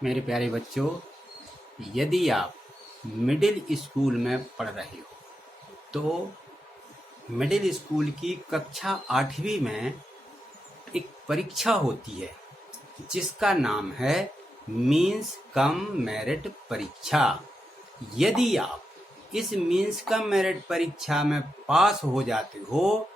मेरे प्यारे बच्चों, यदि आप मिडिल स्कूल में पढ़ रहे हो तो मिडिल स्कूल की कक्षा 8वीं में एक परीक्षा होती है जिसका नाम है मीन्स कम मेरिट परीक्षा। यदि आप इस मीन्स कम मेरिट परीक्षा में पास हो जाते हो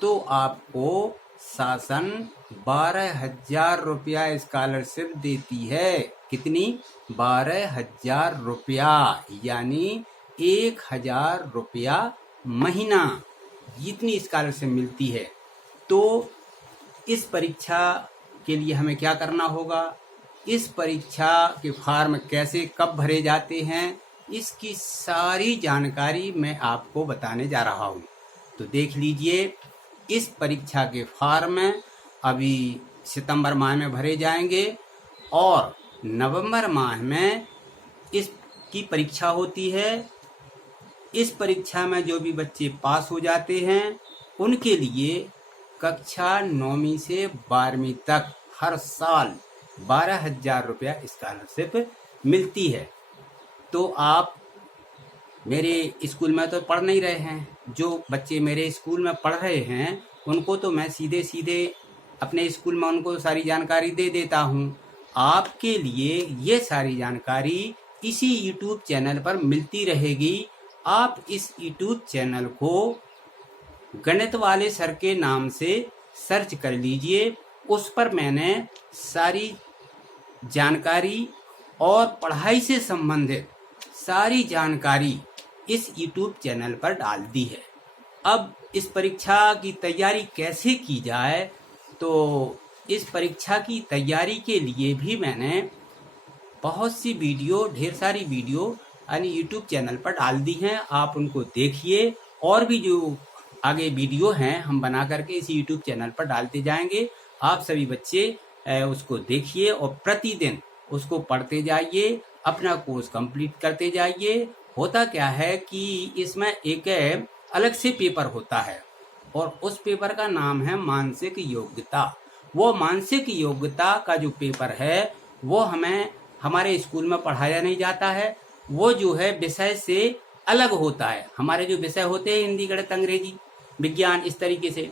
तो आपको शासन 12,000 रुपया स्कॉलरशिप देती है। कितनी? 12,000 रुपया, यानी 1,000 रुपया महीना, इतनी स्कॉलरशिप मिलती है। तो इस परीक्षा के लिए हमें क्या करना होगा, इस परीक्षा के फॉर्म कैसे कब भरे जाते हैं, इसकी सारी जानकारी मैं आपको बताने जा रहा हूँ। तो देख लीजिए, इस परीक्षा के फॉर्म अभी सितंबर माह में भरे जाएंगे और नवंबर माह में इसकी परीक्षा होती है। इस परीक्षा में जो भी बच्चे पास हो जाते हैं उनके लिए कक्षा 9वीं से 12वीं तक हर साल 12,000 रुपया स्कॉलरशिप मिलती है। तो आप मेरे स्कूल में तो पढ़ नहीं रहे हैं, जो बच्चे मेरे स्कूल में पढ़ रहे हैं उनको तो मैं सीधे सीधे अपने स्कूल में उनको सारी जानकारी दे देता हूँ। आपके लिए ये सारी जानकारी इसी YouTube चैनल पर मिलती रहेगी। आप इस YouTube चैनल को गणित वाले सर के नाम से सर्च कर लीजिए। उस पर मैंने सारी जानकारी और पढ़ाई से संबंधित सारी जानकारी इस YouTube चैनल पर डाल दी है। अब इस परीक्षा की तैयारी कैसे की जाए, तो इस परीक्षा की तैयारी के लिए भी मैंने बहुत सी वीडियो, ढेर सारी वीडियो यानी YouTube चैनल पर डाल दी हैं। आप उनको देखिए, और भी जो आगे वीडियो हैं हम बना करके इस YouTube चैनल पर डालते जाएंगे। आप सभी बच्चे उसको देखिए और प्रतिदिन उसको पढ़ते जाइए, अपना कोर्स कंप्लीट करते जाइए। होता क्या है कि इसमें एक अलग से पेपर होता है और उस पेपर का नाम है मानसिक योग्यता। वो मानसिक योग्यता का जो पेपर है वो हमें हमारे स्कूल में पढ़ाया नहीं जाता है। वो जो है विषय से अलग होता है। हमारे जो विषय होते हैं हिंदी, गणित, अंग्रेजी, विज्ञान, इस तरीके से,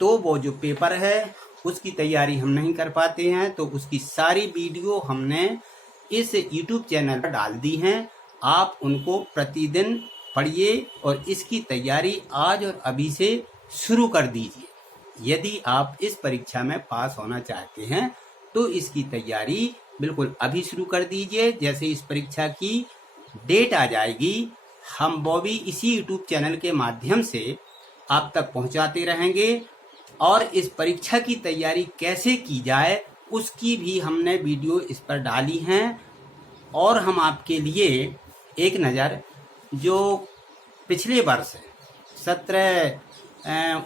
तो वो जो पेपर है उसकी तैयारी हम नहीं कर पाते हैं। तो उसकी सारी वीडियो हमने इस YouTube चैनल पर डाल दी हैं। आप उनको प्रतिदिन पढ़िए और इसकी तैयारी आज और अभी से शुरू कर दीजिए। यदि आप इस परीक्षा में पास होना चाहते हैं तो इसकी तैयारी बिल्कुल अभी शुरू कर दीजिए। जैसे इस परीक्षा की डेट आ जाएगी, हम वो भी इसी YouTube चैनल के माध्यम से आप तक पहुंचाते रहेंगे। और इस परीक्षा की तैयारी कैसे की जाए उसकी भी हमने वीडियो इस पर डाली हैं। और हम आपके लिए एक नज़र जो पिछले वर्ष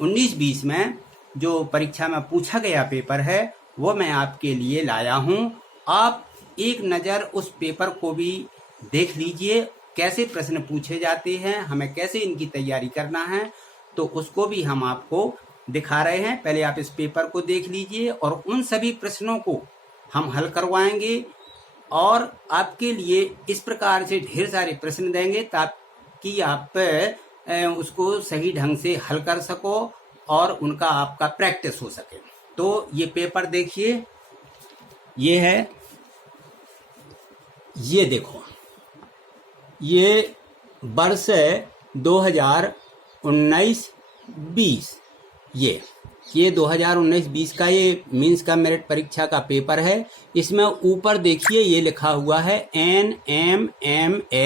19-20 में जो परीक्षा में पूछा गया पेपर है वो मैं आपके लिए लाया हूं। आप एक नज़र उस पेपर को भी देख लीजिए, कैसे प्रश्न पूछे जाते हैं, हमें कैसे इनकी तैयारी करना है, तो उसको भी हम आपको दिखा रहे हैं। पहले आप इस पेपर को देख लीजिए और उन सभी प्रश्नों को हम हल करवाएंगे और आपके लिए इस प्रकार से ढेर सारे प्रश्न देंगे ताकि आप उसको सही ढंग से हल कर सको और उनका आपका प्रैक्टिस हो सके। तो ये पेपर देखिए, ये है, ये देखो, ये वर्ष 2019-20, ये 2019-20 का ये मीन्स का मेरिट परीक्षा का पेपर है। इसमें ऊपर देखिए ये लिखा हुआ है NMMSS।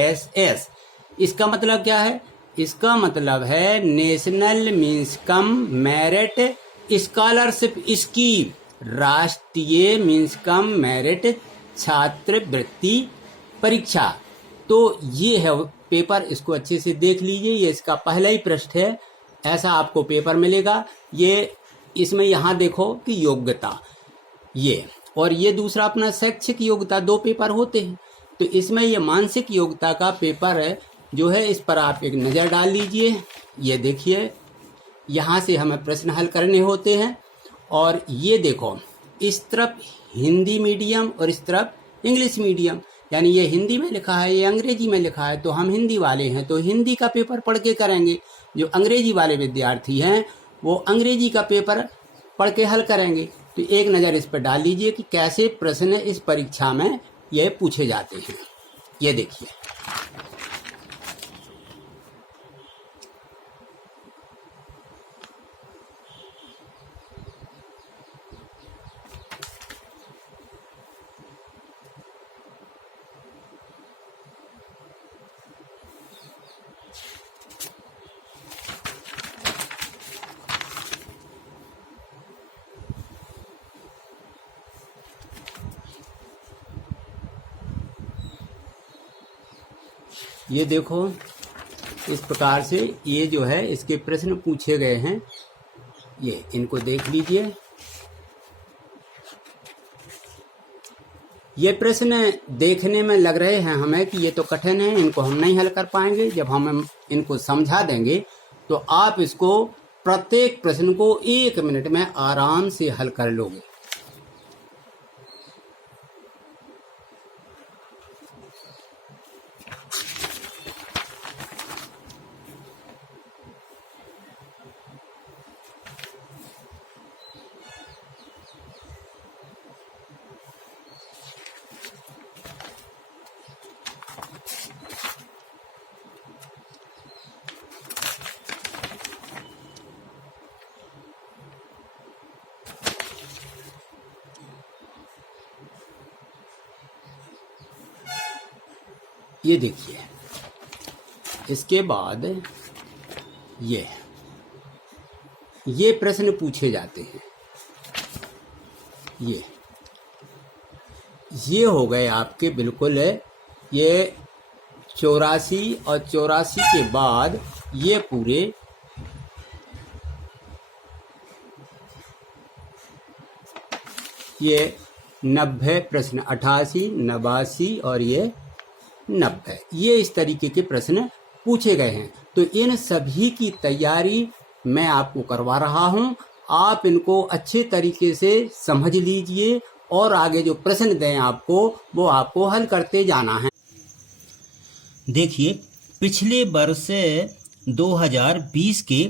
इसका मतलब क्या है? इसका मतलब है national means cum merit scholarship scheme, राष्ट्रीय मीन्स कम मेरिट छात्रवृत्ति परीक्षा। तो ये है पेपर, इसको अच्छे से देख लीजिए। ये इसका पहला ही पृष्ठ है, ऐसा आपको पेपर मिलेगा। ये इसमें यहाँ देखो कि योग्यता, ये और ये दूसरा अपना शैक्षिक योग्यता, दो पेपर होते हैं। तो इसमें ये मानसिक योग्यता का पेपर है जो है, इस पर आप एक नज़र डाल लीजिए। ये देखिए, यहाँ से हमें प्रश्न हल करने होते हैं। और ये देखो, इस तरफ हिंदी मीडियम और इस तरफ इंग्लिश मीडियम, यानी ये हिंदी में लिखा है, ये अंग्रेजी में लिखा है, तो हम हिंदी वाले हैं तो हिंदी का पेपर पढ़ के करेंगे। जो अंग्रेजी वाले विद्यार्थी हैं वो अंग्रेजी का पेपर पढ़ के हल करेंगे। तो एक नज़र इस पर डाल लीजिए कि कैसे प्रश्न इस परीक्षा में ये पूछे जाते हैं। ये देखिए, ये देखो इस प्रकार से ये जो है इसके प्रश्न पूछे गए हैं। ये इनको देख लीजिए। ये प्रश्न देखने में लग रहे हैं हमें कि ये तो कठिन है, इनको हम नहीं हल कर पाएंगे। जब हम इनको समझा देंगे तो आप इसको प्रत्येक प्रश्न को 1 मिनट में आराम से हल कर लोगे। ये देखिए, इसके बाद ये प्रश्न पूछे जाते हैं। ये हो गए आपके बिल्कुल ये 84 और 84 के बाद ये पूरे ये 90 प्रश्न, 88, 89 और ये 90, ये इस तरीके के प्रश्न पूछे गए हैं। तो इन सभी की तैयारी मैं आपको करवा रहा हूं। आप इनको अच्छे तरीके से समझ लीजिए और आगे जो प्रश्न दें आपको वो आपको हल करते जाना है। देखिए, पिछले वर्ष 2020 के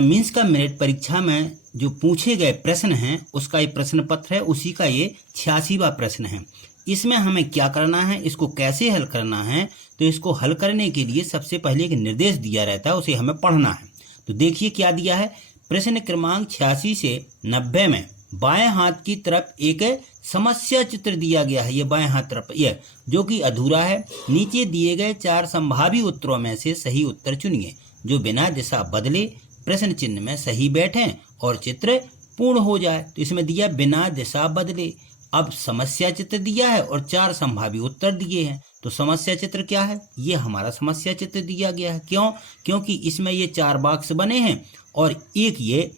मीन्स का मेरिट परीक्षा में जो पूछे गए प्रश्न हैं उसका ये प्रश्न पत्र है, उसी का ये 86वां प्रश्न है। इसमें हमें क्या करना है, इसको कैसे हल करना है, तो इसको हल करने के लिए सबसे पहले एक निर्देश दिया रहता है, उसे हमें पढ़ना है। तो देखिए क्या दिया है। प्रश्न क्रमांक 86 से 90 में बाएं हाथ की तरफ एक समस्या चित्र दिया गया है। ये बाएं हाथ तरफ यह जो कि अधूरा है। नीचे दिए गए 4 संभावी उत्तरों में से सही उत्तर चुनिए जो बिना दिशा बदले प्रश्न चिन्ह में सही बैठे और चित्र पूर्ण हो जाए। तो इसमें दिया बिना दिशा बदले। अब समस्या चित्र दिया है और 4 संभावी उत्तर दिए हैं। तो समस्या चित्र क्या है, ये हमारा समस्या चित्र दिया गया है। क्यों? क्योंकि इसमें ये 4 बॉक्स बने हैं और एक ये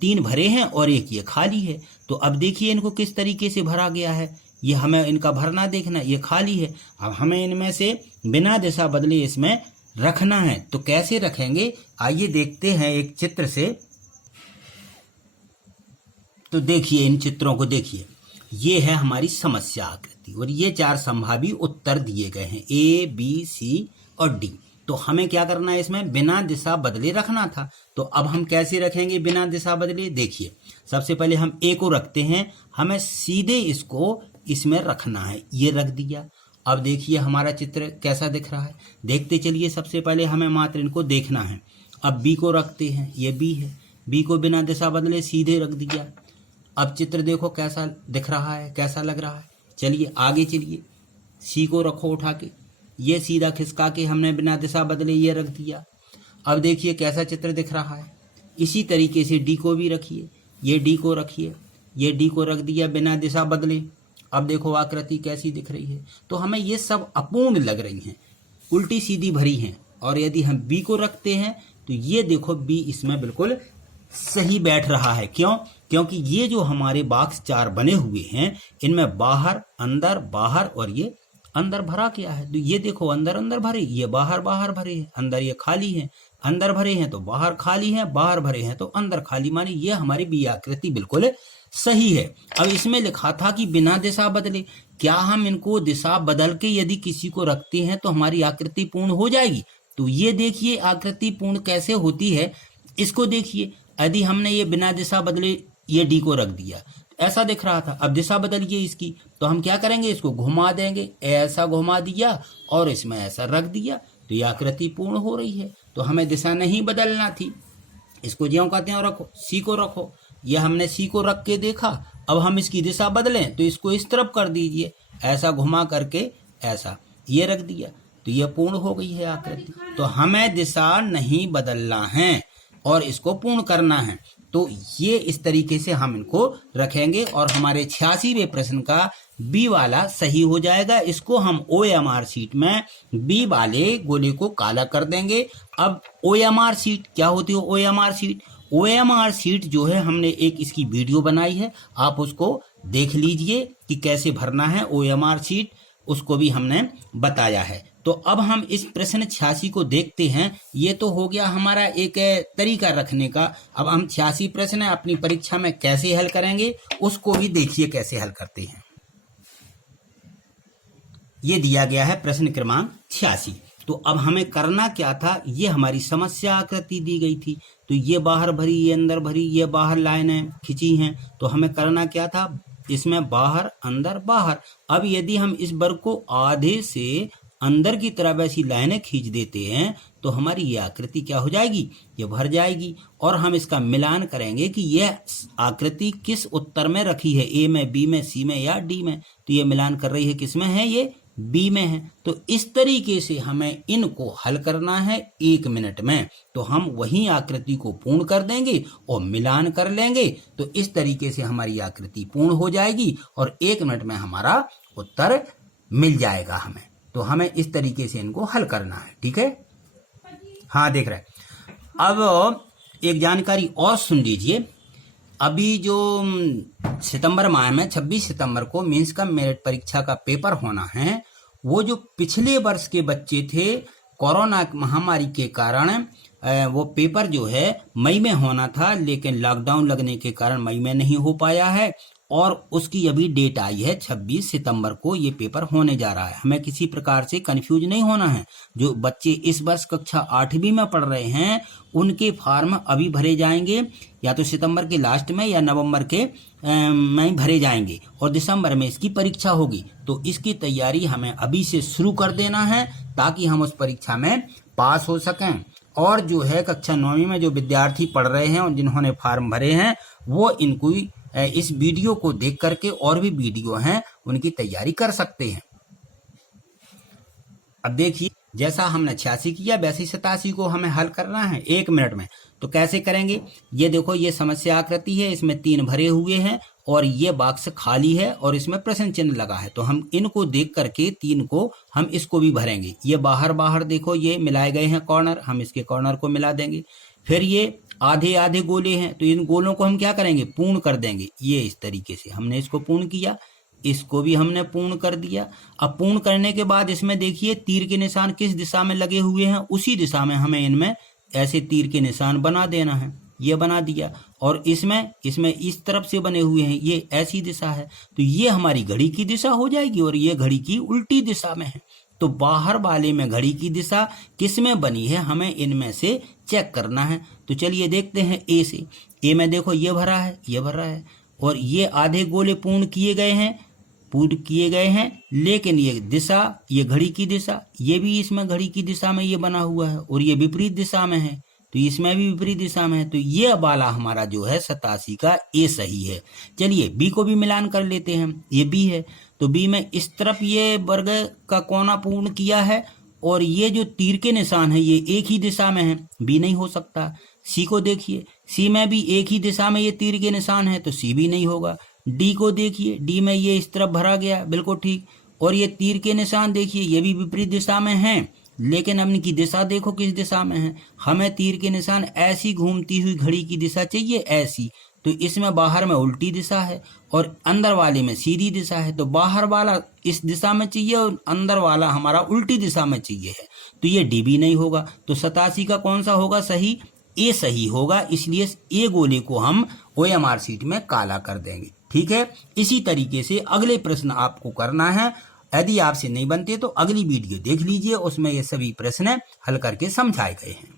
3 भरे हैं और एक ये खाली है। तो अब देखिए इनको किस तरीके से भरा गया है, ये हमें इनका भरना देखना। ये खाली है, अब हमें इनमें से बिना दिशा बदले इसमें रखना है। तो कैसे रखेंगे, आइए देखते हैं एक चित्र से। तो देखिए इन चित्रों को देखिए, ये है हमारी समस्या आकृति और ये 4 संभावी उत्तर दिए गए हैं A, B, C और D। तो हमें क्या करना है, इसमें बिना दिशा बदले रखना था। तो अब हम कैसे रखेंगे बिना दिशा बदले, देखिए सबसे पहले हम A को रखते हैं, हमें सीधे इसको इसमें रखना है, ये रख दिया। अब देखिए हमारा चित्र कैसा दिख रहा है, देखते चलिए। सबसे पहले हमें मात्र इनको देखना है। अब B को रखते हैं, ये B है, B को बिना दिशा बदले सीधे रख दिया। अब चित्र देखो कैसा दिख रहा है, कैसा लग रहा है। चलिए आगे चलिए, C को रखो उठा के, ये सीधा खिसका के हमने बिना दिशा बदले ये रख दिया। अब देखिए कैसा चित्र दिख रहा है। इसी तरीके से D को भी रखिए, ये D को रखिए, ये D को रख दिया बिना दिशा बदले। अब देखो आकृति कैसी दिख रही है। तो हमें ये सब अपूर्ण लग रही हैं, उल्टी सीधी भरी हैं। और यदि हम B को रखते हैं तो ये देखो B इसमें बिल्कुल सही बैठ रहा है। क्यों? क्योंकि ये जो हमारे बॉक्स 4 बने हुए हैं इनमें बाहर अंदर बाहर और ये अंदर भरा क्या है। तो ये देखो अंदर अंदर भरे, ये बाहर बाहर भरे हैं, अंदर ये खाली है। अंदर भरे हैं तो बाहर खाली है, बाहर भरे हैं तो अंदर खाली, मानी ये हमारी बी आकृति बिल्कुल सही है। अब इसमें लिखा था कि बिना दिशा बदले, क्या हम इनको दिशा बदल के यदि किसी को रखते हैं तो हमारी आकृति पूर्ण हो जाएगी? तो ये देखिए आकृति पूर्ण कैसे होती है, इसको देखिए। यदि हमने ये बिना दिशा बदले ये डी को रख दिया, ऐसा दिख रहा था, अब दिशा बदलिए इसकी, तो हम क्या करेंगे, इसको घुमा देंगे, ऐसा घुमा दिया और इसमें ऐसा रख दिया, तो ये आकृति पूर्ण हो रही है। तो हमें दिशा नहीं बदलना थी, इसको ज्यों का त्यों रखो, सी को रखो। ये हमने सी को रख के देखा, अब हम इसकी दिशा बदलें तो इसको इस तरफ कर दीजिए, ऐसा घुमा करके ऐसा ये रख दिया, तो ये पूर्ण हो गई है आकृति। तो हमें दिशा नहीं बदलना है और इसको पूर्ण करना है। तो ये इस तरीके से हम इनको रखेंगे और हमारे 86वें प्रश्न का बी वाला सही हो जाएगा। इसको हम OMR शीट में बी वाले गोले को काला कर देंगे। अब OMR शीट क्या होती है? OMR शीट, OMR शीट जो है हमने एक इसकी वीडियो बनाई है, आप उसको देख लीजिए कि कैसे भरना है OMR शीट, उसको भी हमने बताया है। तो अब हम इस प्रश्न 86 को देखते हैं। ये तो हो गया हमारा एक तरीका रखने का। अब हम 86 प्रश्न अपनी परीक्षा में कैसे हल करेंगे उसको भी देखिए कैसे हल करते हैं। ये दिया गया है प्रश्न क्रमांक 86। तो अब हमें करना क्या था, ये हमारी समस्या आकृति दी गई थी, तो ये बाहर भरी, ये अंदर भरी, ये बाहर लाइनें खींची हैं। तो हमें करना क्या था, इसमें बाहर अंदर बाहर। अब यदि हम इस वर्ग को आधे से अंदर की तरफ ऐसी लाइनें खींच देते हैं तो हमारी ये आकृति क्या हो जाएगी, ये भर जाएगी। और हम इसका मिलान करेंगे कि यह आकृति किस उत्तर में रखी है, ए में, बी में, सी में या डी में। तो ये मिलान कर रही है किस में है, ये बी में है। तो इस तरीके से हमें इनको हल करना है 1 मिनट में। तो हम वही आकृति को पूर्ण कर देंगे और मिलान कर लेंगे, तो इस तरीके से हमारी आकृति पूर्ण हो जाएगी और 1 मिनट में हमारा उत्तर मिल जाएगा हमें। तो हमें इस तरीके से इनको हल करना है, ठीक है। हाँ, देख रहे हैं। अब एक जानकारी और सुन लीजिए। अभी जो सितंबर माह में 26 सितंबर को मेंस का मेरिट परीक्षा का पेपर होना है, वो जो पिछले वर्ष के बच्चे थे, कोरोना महामारी के कारण वो पेपर जो है मई में होना था, लेकिन लॉकडाउन लगने के कारण मई में नहीं हो पाया है और उसकी अभी डेट आई है 26 सितंबर को ये पेपर होने जा रहा है। हमें किसी प्रकार से कंफ्यूज नहीं होना है। जो बच्चे इस वर्ष कक्षा 8वीं में पढ़ रहे हैं उनके फॉर्म अभी भरे जाएंगे, या तो सितंबर के लास्ट में या नवंबर के में भरे जाएंगे और दिसंबर में इसकी परीक्षा होगी। तो इसकी तैयारी हमें अभी से शुरू कर देना है ताकि हम उस परीक्षा में पास हो सकें। और जो है कक्षा 9वीं में जो विद्यार्थी पढ़ रहे हैं और जिन्होंने फॉर्म भरे हैं वो इनको इस वीडियो को देख करके और भी वीडियो हैं उनकी तैयारी कर सकते हैं। अब देखिए, जैसा हमने 86 किया वैसे 87 को हमें हल करना है 1 मिनट में। तो कैसे करेंगे, ये देखो, ये समस्या आकृति है, इसमें 3 भरे हुए हैं और ये बॉक्स खाली है और इसमें प्रश्न चिन्ह लगा है। तो हम इनको देख करके 3 को हम इसको भी भरेंगे। ये बाहर बाहर देखो, ये मिलाए गए हैं कॉर्नर, हम इसके कॉर्नर को मिला देंगे। फिर ये आधे आधे गोले हैं, तो इन गोलों को हम क्या करेंगे, पूर्ण कर देंगे। ये इस तरीके से हमने इसको पूर्ण किया, इसको भी हमने पूर्ण कर दिया। अब पूर्ण करने के बाद इसमें देखिए तीर के निशान किस दिशा में लगे हुए हैं, उसी दिशा में हमें इनमें ऐसे तीर के निशान बना देना है। ये बना दिया और इसमें इस तरफ से बने हुए हैं, ये ऐसी दिशा है। तो ये हमारी घड़ी की दिशा हो जाएगी और ये घड़ी की उल्टी दिशा में है। तो बाहर वाले में घड़ी की दिशा किस में बनी है, हमें इनमें से चेक करना है। तो चलिए देखते हैं ए से। ए में देखो ये भरा है, ये भरा है और ये आधे गोले पूर्ण किए गए हैं, लेकिन ये दिशा, ये घड़ी की दिशा, ये भी इसमें घड़ी की दिशा में ये बना हुआ है और ये विपरीत दिशा में है, तो इसमें भी विपरीत दिशा में है। तो ये वाला हमारा जो है 87 का ए सही है। चलिए बी को भी मिलान कर लेते हैं। ये बी है, तो बी में इस तरफ ये वर्ग का कोना पूर्ण किया है और ये जो तीर के निशान है ये एक ही दिशा में है, बी नहीं हो सकता। सी को देखिए, सी में भी एक ही दिशा में ये तीर के निशान है, तो सी भी नहीं होगा। डी को देखिए, डी में ये इस तरफ भरा गया, बिल्कुल ठीक। और ये तीर के निशान देखिए, ये भी विपरीत दिशा में हैं, लेकिन अब इनकी दिशा देखो किस दिशा में है। हमें तीर के निशान ऐसी घूमती हुई घड़ी की दिशा चाहिए, ऐसी। तो इसमें बाहर में उल्टी दिशा है और अंदर वाले में सीधी दिशा है। तो बाहर वाला इस दिशा में चाहिए और अंदर वाला हमारा उल्टी दिशा में चाहिए है, तो ये डी भी नहीं होगा। तो 87 का कौन सा होगा सही, ए सही होगा। इसलिए ए गोले को हम OMR शीट में काला कर देंगे। ठीक है, इसी तरीके से अगले प्रश्न आपको करना है। यदि आपसे नहीं बनते तो अगली वीडियो देख लीजिए, उसमें ये सभी प्रश्न हल करके समझाए गए हैं।